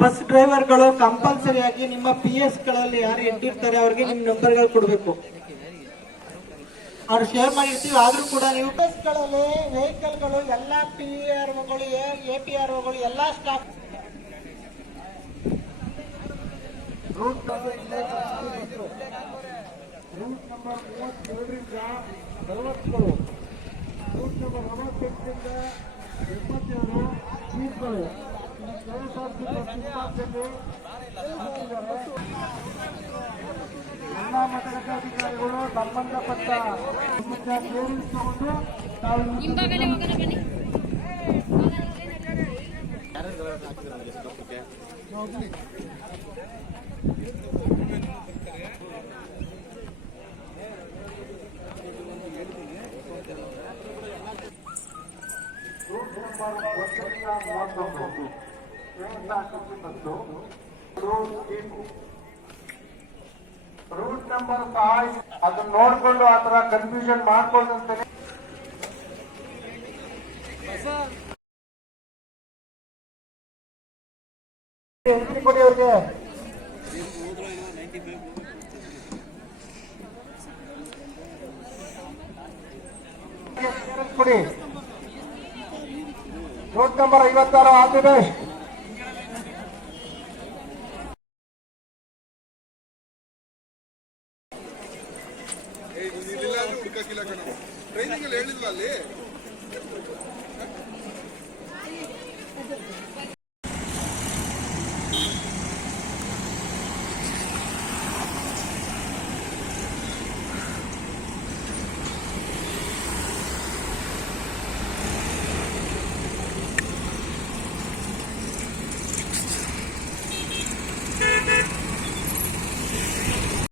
Bus ಡ್ರೈವರ್ಗಳು compulsory ಆಗಿ ನಿಮ್ಮ ಪಿ ಎಸ್ಗಳಲ್ಲಿ ಯಾರು ಎಂಟಿರ್ತಾರೆ ಅವ್ರಿಗೆ ನಿಮ್ ನಂಬರ್ಗಳು ಕೊಡಬೇಕು. ಅವ್ರು ಶೇರ್ ಮಾಡಿರ್ತೀವಿ, ಆದ್ರೂ ಕೂಡ ನೀವು ಬಸ್ಗಳಲ್ಲಿ ವೆಹಿಕಲ್ಗಳು ಎಲ್ಲ ಪಿ ಆರ್ ಒಗಳು ಎ ಪಿ ಆರ್ ಒಗಳು ಎಲ್ಲ ಸ್ಟಾಪ್ ರೂಟ್ ರೂಟ್ ನಂಬರ್ ಮೂವತ್ತೇಳರಿಂದ ನಲವತ್ತು ರೂಟ್ ನಂಬರ್ ನಲವತ್ತೆಂಟರಿಂದ ಎಂಬತ್ತೇಳು. ಕೆಎಸ್ಆರ್ಸಿ ಎಲ್ಲ ಮತಗಟ್ಟೆ ಅಧಿಕಾರಿಗಳು ಸಂಬಂಧಪಟ್ಟ ಸೇರಿಸಿಕೊಂಡು ತಾವು ಹಿಂಭಾಗಲೇ ರೂಟ್ ನಂಬರ್ ಫೈವ್ ಅದನ್ನ ನೋಡ್ಕೊಂಡು ಆ ತರ ಕನ್ಫ್ಯೂಷನ್ ಮಾಡ್ಕೊಂಡು ಅಂತಾನೆ ಕೊಡಿ ಅವ್ರಿಗೆ ಕೊಡಿ. ರೂಟ್ ನಂಬರ್ ಐವತ್ತಾರು ಆಲ್ ದಿ ಬೆಸ್ಟ್ ಟ್ರೈನಿಂಗ್ ಅಲ್ಲಿ ಹೇಳಿದ್ವಾ ಅಲ್ಲಿ